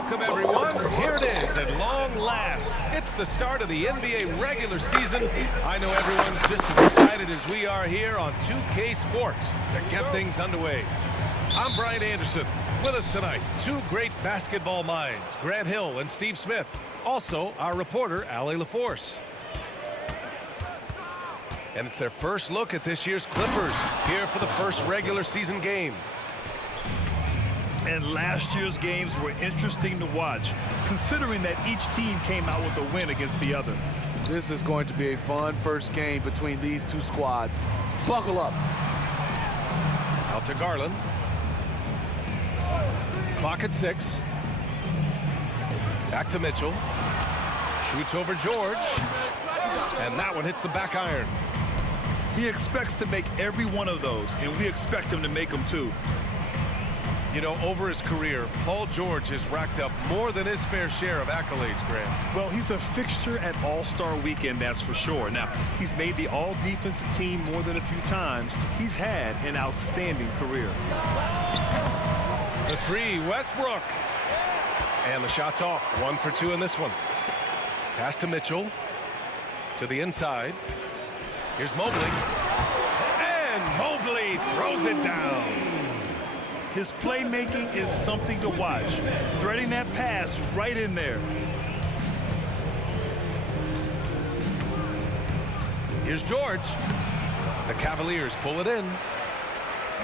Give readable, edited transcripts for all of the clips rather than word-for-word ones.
Welcome, everyone. Here it is at long last. It's the start of the NBA regular season. I know everyone's just as excited as we are here on 2K Sports to get things underway. I'm Brian Anderson. With us tonight, two great basketball minds, Grant Hill and Steve Smith. Also, our reporter, Allie LaForce. And it's their first look at this year's Clippers, here for the first regular season game. And last year's games were interesting to watch, considering that each team came out with a win against the other. This is going to be a fun first game between these two squads. Buckle up. Out to Garland. Clock at 6. Back to Mitchell. Shoots over George. And that one hits the back iron. He expects to make every one of those, and we expect him to make them too. You know, over his career, Paul George has racked up more than his fair share of accolades, Grant. Well, he's a fixture at All-Star Weekend, that's for sure. Now, he's made the All-Defensive team more than a few times. He's had an outstanding career. The three, Westbrook. And the shot's off. 1 for 2 in this one. Pass to Mitchell. To the inside. Here's Mobley. And Mobley throws it down. His playmaking is something to watch. Threading that pass right in there. Here's George. The Cavaliers pull it in.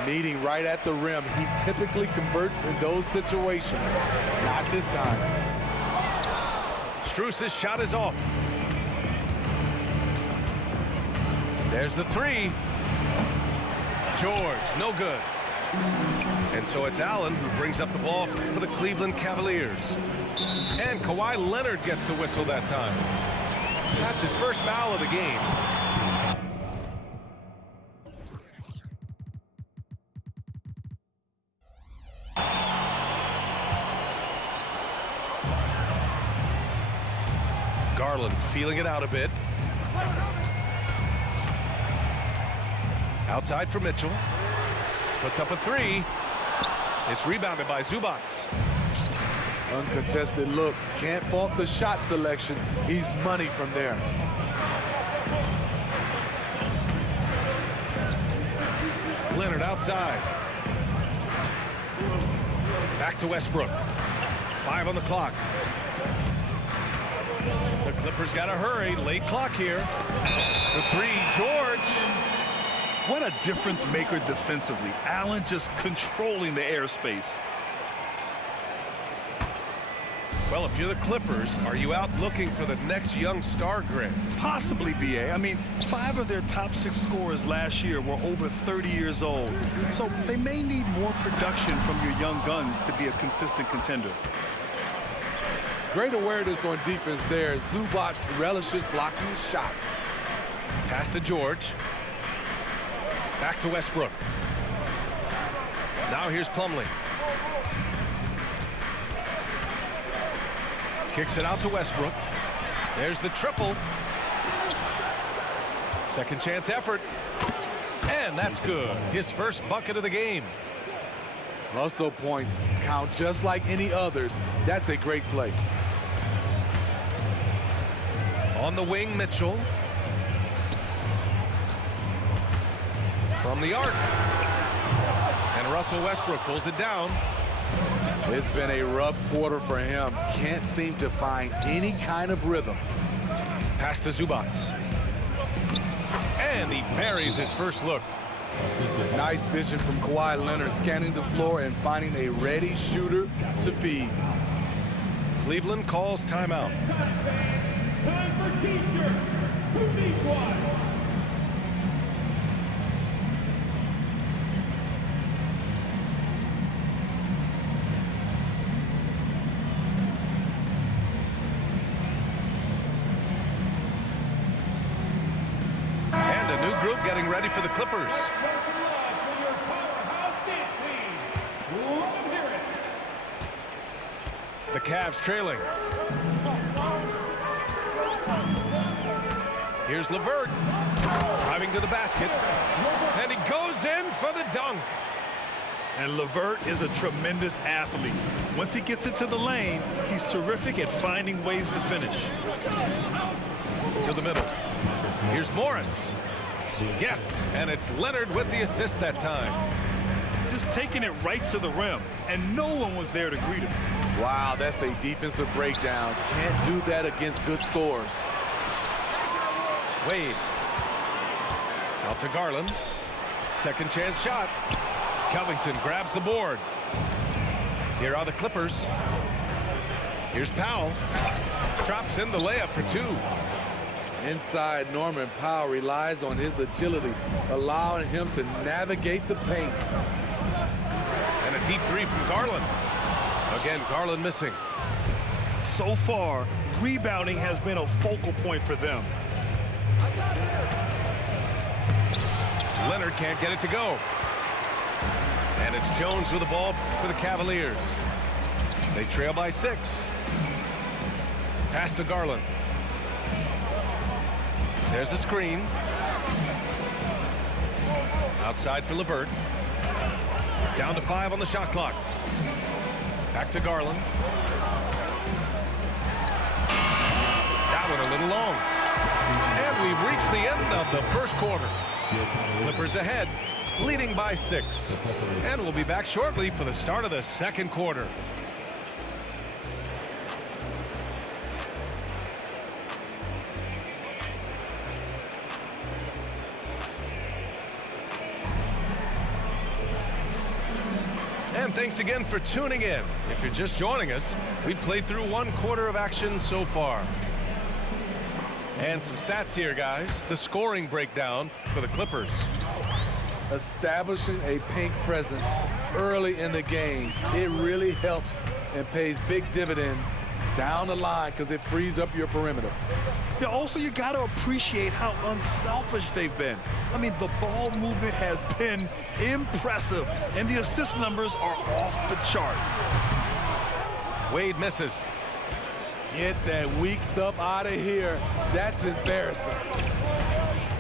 Meeting right at the rim. He typically converts in those situations. Not this time. Strus's shot is off. There's the three. George, no good. And so it's Allen who brings up the ball for the Cleveland Cavaliers. And Kawhi Leonard gets the whistle that time. That's his first foul of the game. Garland feeling it out a bit. Outside for Mitchell. Puts up a three. It's rebounded by Zubac. Uncontested look. Can't fault the shot selection. He's money from there. Leonard outside. Back to Westbrook. 5 on the clock. The Clippers got to hurry. Late clock here. The three, George. What a difference maker defensively. Allen just controlling the airspace. Well, if you're the Clippers, are you out looking for the next young star, Grant? Possibly, BA. I mean, 5 of their top 6 scorers last year were over 30 years old. So they may need more production from your young guns to be a consistent contender. Great awareness on defense there. Zubac relishes blocking shots. Pass to George. Back to Westbrook. Now here's Plumlee. Kicks it out to Westbrook. There's the triple. Second chance effort. And that's good. His first bucket of the game. Hustle points count just like any others. That's a great play. On the wing, Mitchell. From the arc. And Russell Westbrook pulls it down. It's been a rough quarter for him. Can't seem to find any kind of rhythm. Pass to Zubac. And he buries his first look. Nice vision from Kawhi Leonard, scanning the floor and finding a ready shooter to feed. Cleveland calls timeout. Time for T-shirt. Who needs one? And a new group getting ready for the Clippers. The Cavs trailing. Here's LeVert driving to the basket, and he goes in for the dunk. And LeVert is a tremendous athlete. Once he gets it to the lane, he's terrific at finding ways to finish. To the middle. Here's Morris. Yes, and it's Leonard with the assist that time. Just taking it right to the rim, and no one was there to greet him. Wow, that's a defensive breakdown. Can't do that against good scores. Wade. Out to Garland. Second chance shot. Covington grabs the board. Here are the Clippers. Here's Powell. Drops in the layup for two. Inside, Norman Powell relies on his agility, allowing him to navigate the paint. And a deep three from Garland. Again, Garland missing. So far, rebounding has been a focal point for them. Leonard can't get it to go. And it's Jones with the ball for the Cavaliers. They trail by 6. Pass to Garland. There's a screen. Outside for LeVert. Down to 5 on the shot clock. Back to Garland. That one a little long. And we've reached the end of the first quarter. Clippers ahead, leading by 6. And we'll be back shortly for the start of the second quarter. And thanks again for tuning in. If you're just joining us, we've played through one quarter of action so far. And some stats here, guys. The scoring breakdown for the Clippers. Establishing a paint presence early in the game, it really helps and pays big dividends down the line because it frees up your perimeter. Yeah, also, you got to appreciate how unselfish they've been. I mean, the ball movement has been impressive, and the assist numbers are off the chart. Wade misses. Get that weak stuff out of here. That's embarrassing.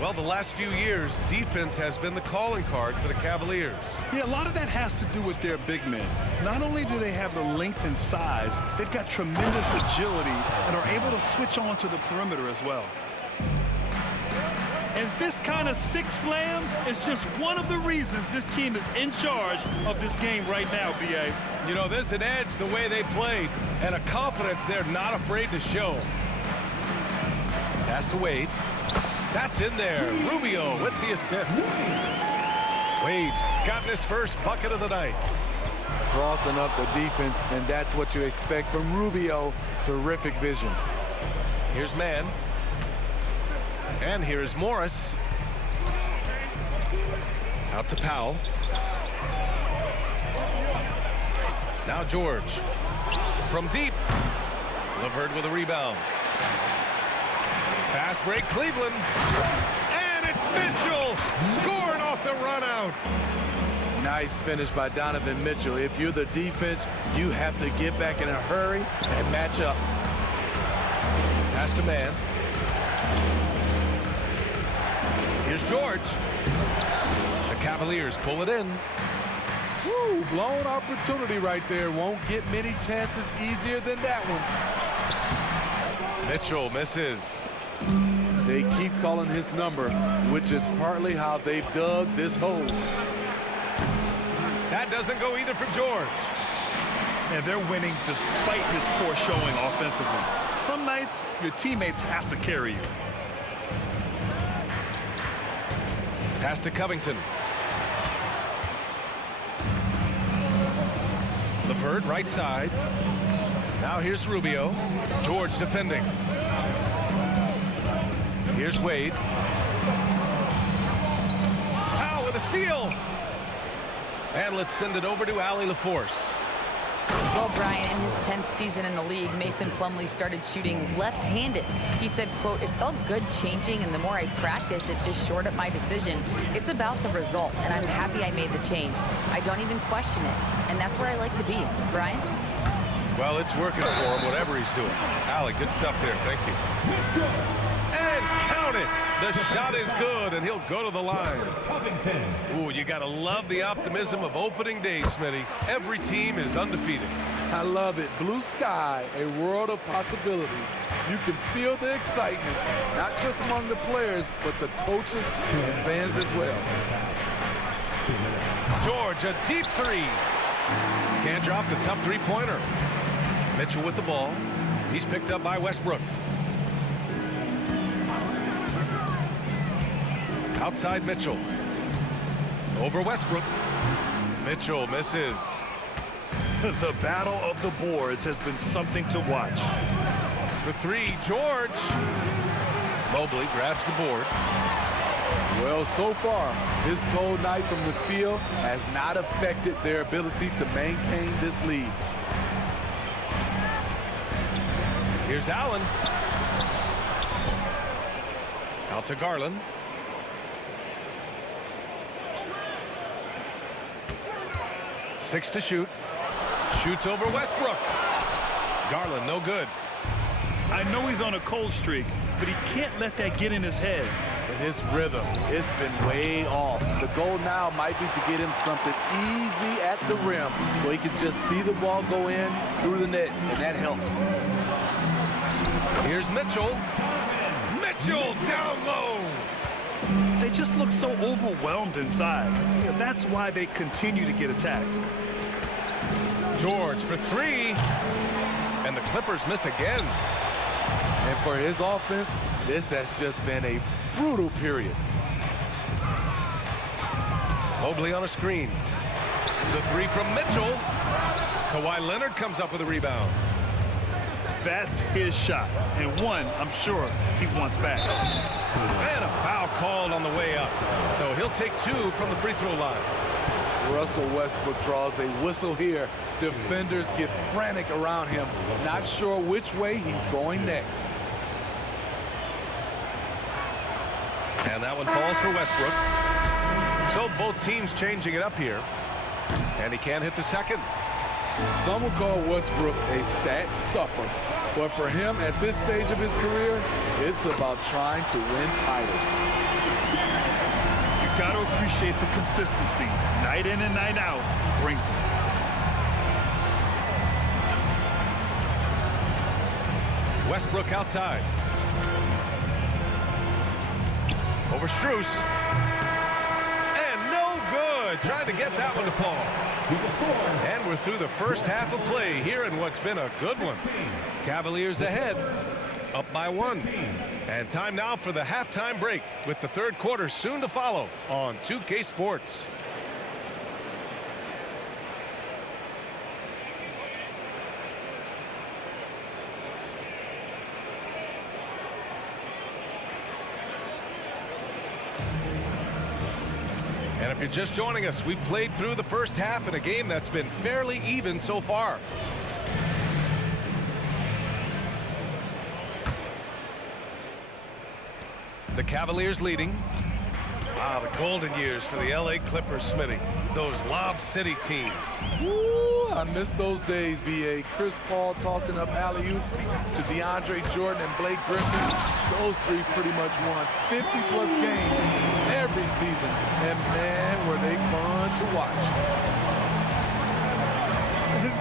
Well, the last few years, defense has been the calling card for the Cavaliers. Yeah, a lot of that has to do with their big men. Not only do they have the length and size, they've got tremendous agility and are able to switch on to the perimeter as well. And this kind of six slam is just one of the reasons this team is in charge of this game right now, B.A. You know, there's an edge the way they played and a confidence they're not afraid to show. Pass to Wade. That's in there. Rubio with the assist. Wade's gotten his first bucket of the night. Crossing up the defense, and that's what you expect from Rubio. Terrific vision. Here's Mann. And here is Morris. Out to Powell. Now George. From deep. LeVert with a rebound. Fast break, Cleveland. And it's Mitchell scoring off the run out. Nice finish by Donovan Mitchell. If you're the defense, you have to get back in a hurry and match up. Pass to Mann. Here's George. The Cavaliers pull it in. Woo, blown opportunity right there. Won't get many chances easier than that one. Mitchell misses. They keep calling his number, which is partly how they've dug this hole. That doesn't go either for George. And they're winning despite his poor showing offensively. Some nights, your teammates have to carry you. Pass to Covington. LeVert right side. Now here's Rubio. George defending. Here's Wade. Powell with a steal. And let's send it over to Allie LaForce. Well, Brian, in his 10th season in the league, Mason Plumlee started shooting left-handed. He said, quote, "It felt good changing, and the more I practice, it just shored up my decision. It's about the result, and I'm happy I made the change. I don't even question it, and that's where I like to be." Brian? Well, it's working for him, whatever he's doing. Allie, good stuff there. Thank you. And count it. The shot is good, and he'll go to the line. Covington. Ooh, you got to love the optimism of opening day, Smitty. Every team is undefeated. I love it. Blue sky, a world of possibilities. You can feel the excitement, not just among the players, but the coaches and fans as well. George, a deep three. Can't drop the tough three-pointer. Mitchell with the ball. He's picked up by Westbrook. Outside Mitchell. Over Westbrook. Mitchell misses. The battle of the boards has been something to watch. For three, George. Mobley grabs the board. Well, so far, this cold night from the field has not affected their ability to maintain this lead. Here's Allen. Out to Garland. Six to shoot. Shoots over Westbrook. Garland, no good. I know he's on a cold streak, but he can't let that get in his head. And his rhythm, it's been way off. The goal now might be to get him something easy at the rim so he can just see the ball go in through the net, and that helps. Here's Mitchell. Mitchell down low. They just look so overwhelmed inside. Yeah, that's why they continue to get attacked. George for three. And the Clippers miss again. And for his offense, this has just been a brutal period. Mobley on a screen. The three from Mitchell. Kawhi Leonard comes up with a rebound. That's his shot, and one I'm sure he wants back. And a foul called on the way up. So he'll take two from the free throw line. Russell Westbrook draws a whistle here. Defenders get frantic around him, not sure which way he's going next. And that one falls for Westbrook. So both teams changing it up here. And he can't hit the second. Some will call Westbrook a stat stuffer, but for him at this stage of his career, it's about trying to win titles. You got to appreciate the consistency. Night in and night out brings it. Westbrook outside. Over Strus. And no good. Trying to get that one to fall. And we're through the first half of play here in what's been a good one. Cavaliers ahead, up by one. And time now for the halftime break with the third quarter soon to follow on 2K Sports. And if you're just joining us, we played through the first half in a game that's been fairly even so far. The Cavaliers leading. Wow, the golden years for the LA Clippers, Smitty. Those Lob City teams. Woo, I miss those days, B.A. Chris Paul tossing up alley-oops to DeAndre Jordan and Blake Griffin. Those three pretty much won 50-plus games every season. And, man, were they fun to watch.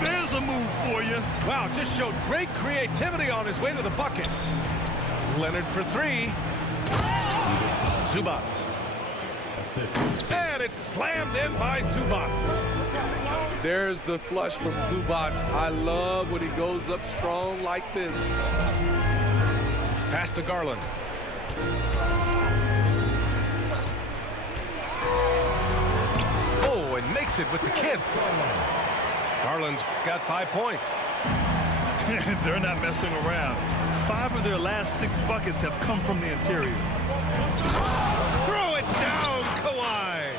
There's a move for you. Wow, just showed great creativity on his way to the bucket. Leonard for three. Zubac. And it's slammed in by Zubac. There's the flush from Zubac. I love when he goes up strong like this. Pass to Garland. Oh, and makes it with the kiss. Garland's got 5 points. They're not messing around. 5 of their last 6 buckets have come from the interior. Throw it down, Kawhi.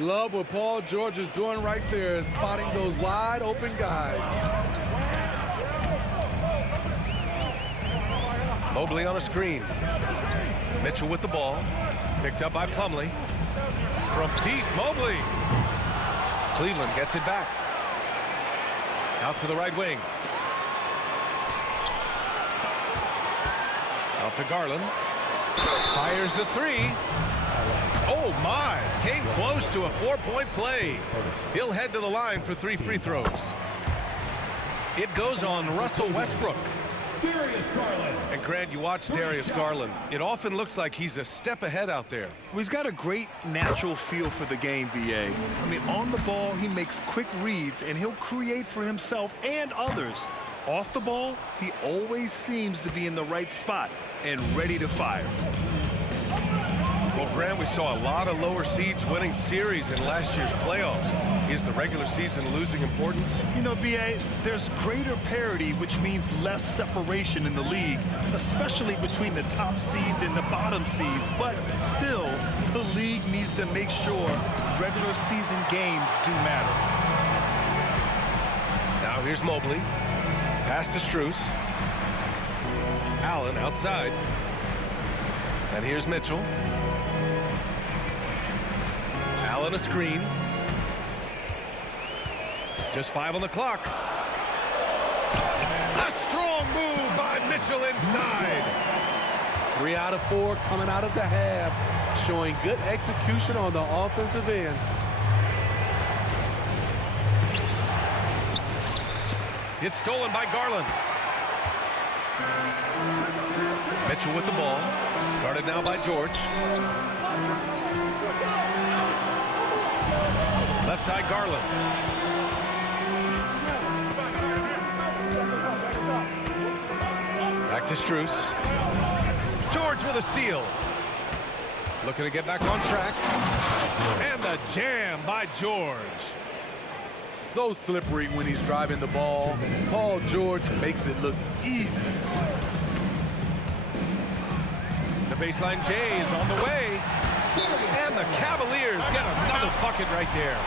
Love what Paul George is doing right there, spotting those wide open guys. Mobley on a screen. Mitchell with the ball. Picked up by Plumlee. From deep, Mobley. Cleveland gets it back. Out to the right wing. Out to Garland. Fires the three. Oh, my. Came close to a 4-point play. He'll head to the line for 3 free throws. It goes on Russell Westbrook. Darius Garland. And Grant, you watch Darius Garland. It often looks like he's a step ahead out there. Well, he's got a great natural feel for the game, BA. I mean, on the ball, he makes quick reads, and he'll create for himself and others. Off the ball, he always seems to be in the right spot and ready to fire. Well, Grant, we saw a lot of lower seeds winning series in last year's playoffs. Is the regular season losing importance? You know, BA, there's greater parity, which means less separation in the league, especially between the top seeds and the bottom seeds. But still, the league needs to make sure regular season games do matter. Now here's Mobley. Pass to Strus. Allen outside. And here's Mitchell. Allen a screen. Just 5 on the clock. A strong move by Mitchell inside. 3 out of 4 coming out of the half, showing good execution on the offensive end. It's stolen by Garland. Mitchell with the ball. Guarded now by George. Left side Garland. Back to Strus. George with a steal. Looking to get back on track. And the jam by George. So slippery when he's driving the ball. Paul George makes it look easy. The baseline J is on the way. And the Cavaliers get another bucket right there.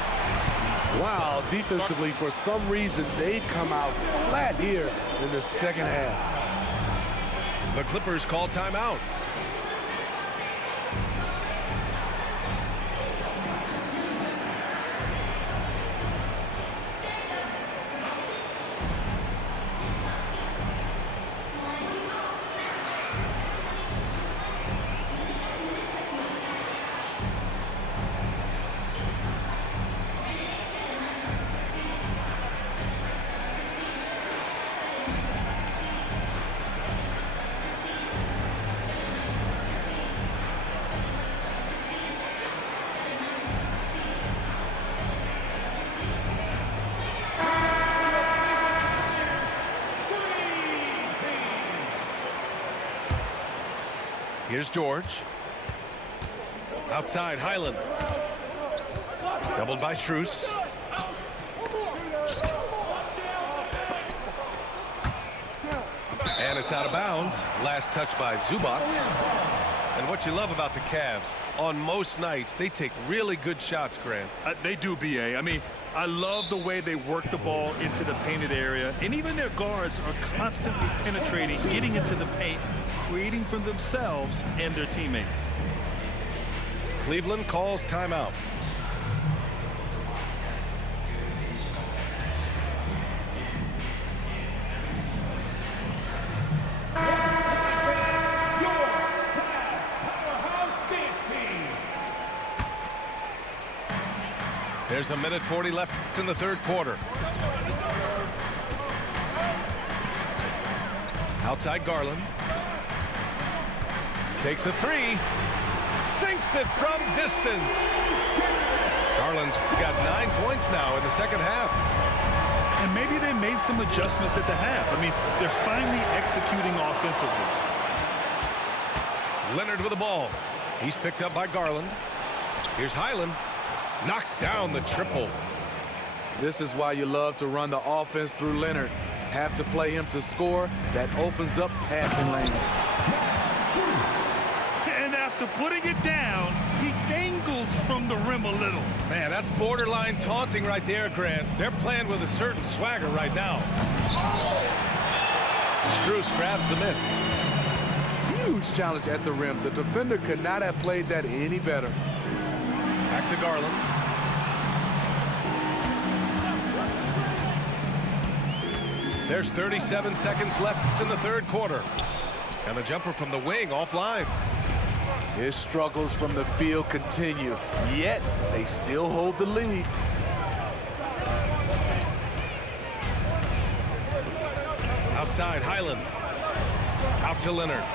Wow, defensively, for some reason, they've come out flat here in the second half. The Clippers call timeout. Here's George. Outside, Highland. Doubled by Strus. And it's out of bounds. Last touch by Zubac. And what you love about the Cavs, on most nights, they take really good shots, Grant. They do, BA. I mean, I love the way they work the ball into the painted area, and even their guards are constantly penetrating, getting into the paint, creating for themselves and their teammates. Cleveland calls timeout. There's a minute 40 left in the third quarter. Outside Garland. Takes a three. Sinks it from distance. Garland's got 9 points now in the second half. And maybe they made some adjustments at the half. I mean, they're finally executing offensively. Leonard with the ball. He's picked up by Garland. Here's Highland. Knocks down the triple. This is why you love to run the offense through Leonard. Have to play him to score. That opens up passing lanes. And after putting it down, he dangles from the rim a little. Man, that's borderline taunting right there, Grant. They're playing with a certain swagger right now. Strus grabs the miss. Huge challenge at the rim. The defender could not have played that any better. Back to Garland. There's 37 seconds left in the third quarter. And the jumper from the wing offline. His struggles from the field continue, yet they still hold the lead. Outside, Highland. Out to Leonard.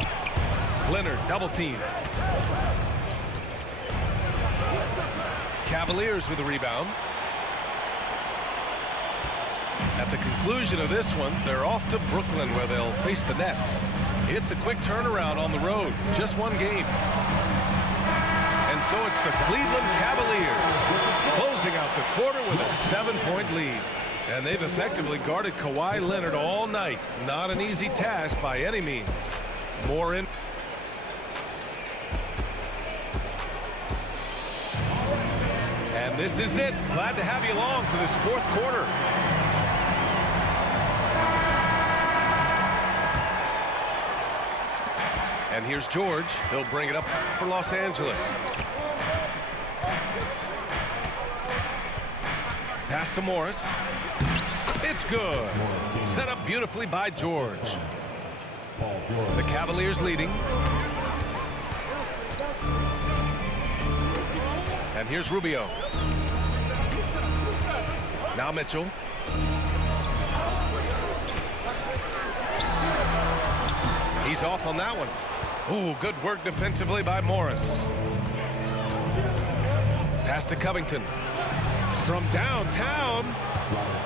Leonard, double team. Cavaliers with a rebound. At the conclusion of this one, they're off to Brooklyn where they'll face the Nets. It's a quick turnaround on the road, just one game. And so it's the Cleveland Cavaliers closing out the quarter with a 7-point lead. And they've effectively guarded Kawhi Leonard all night. Not an easy task by any means. More in. And this is it. Glad to have you along for this fourth quarter. And here's George. He'll bring it up for Los Angeles. Pass to Morris. It's good. Set up beautifully by George. The Cavaliers leading. And here's Rubio. Now Mitchell. He's off on that one. Ooh, good work defensively by Morris. Pass to Covington. From downtown.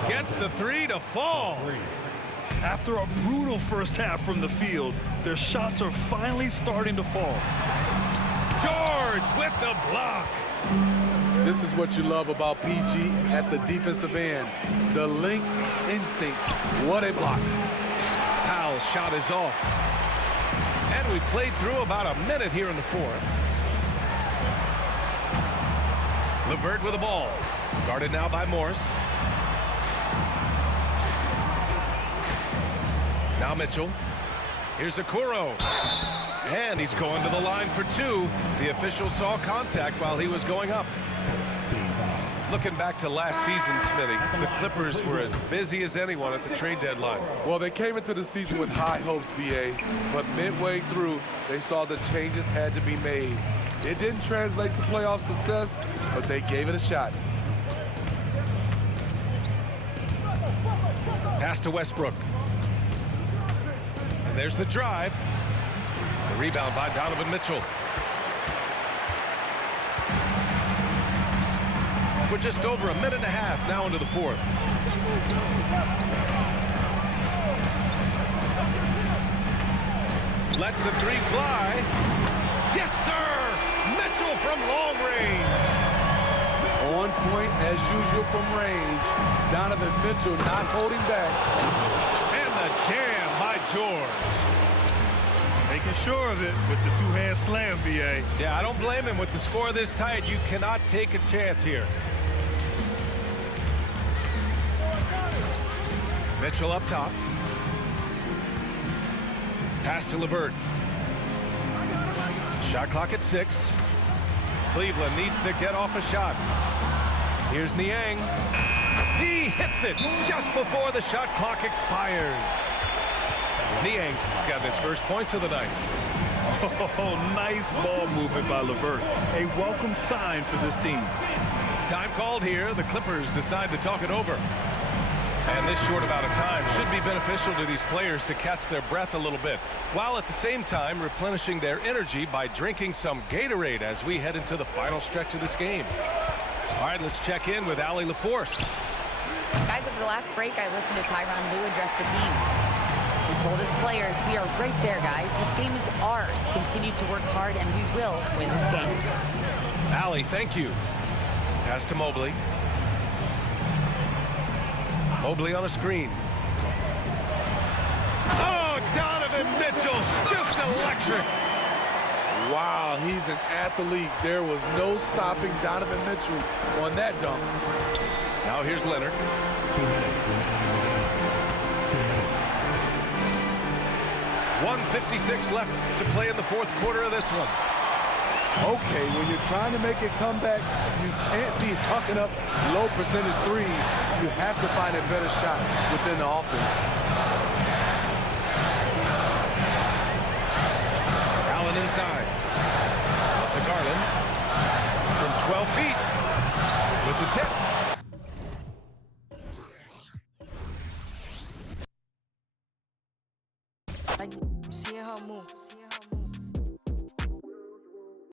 Gets the three to fall. After a brutal first half from the field, their shots are finally starting to fall. George with the block. This is what you love about PG at the defensive end. The length instincts. What a block. Powell's shot is off. And we played through about a minute here in the fourth. LeVert with the ball. Guarded now by Morris. Now Mitchell. Here's Okoro. And he's going to the line for two. The official saw contact while he was going up. Looking back to last season, Smitty, the Clippers were as busy as anyone at the trade deadline. Well, they came into the season with high hopes, BA, but midway through, they saw the changes had to be made. It didn't translate to playoff success, but they gave it a shot. Pass to Westbrook. And there's the drive. The rebound by Donovan Mitchell. We're just over a minute and a half now into the fourth. Lets the three fly. Yes, sir! Mitchell from long range. On point as usual from range. Donovan Mitchell not holding back. And the jam by George. Making sure of it with the two-hand slam, BA. Yeah, I don't blame him. With the score this tight, you cannot take a chance here. Mitchell up top. Pass to LeVert. Shot clock at 6. Cleveland needs to get off a shot. Here's Niang. He hits it just before the shot clock expires. Niang's got his first points of the night. Oh, nice ball movement by LeVert. A welcome sign for this team. Time called here. The Clippers decide to talk it over. And this short amount of time should be beneficial to these players to catch their breath a little bit, while at the same time replenishing their energy by drinking some Gatorade as we head into the final stretch of this game. All right, let's check in with Allie LaForce. Guys, over the last break, I listened to Tyronn Lue address the team. He told his players, we are right there, guys. This game is ours. Continue to work hard, and we will win this game. Allie, thank you. Pass to Mobley. Mobley on a screen. Oh, Donovan Mitchell, just electric. Wow, he's an athlete. There was no stopping Donovan Mitchell on that dunk. Now here's Leonard. 1:56 left to play in the fourth quarter of this one. Okay, when you're trying to make a comeback, you can't be hucking up low percentage threes. You have to find a better shot within the offense. Allen inside. 12 feet with the tip. Like seeing her move.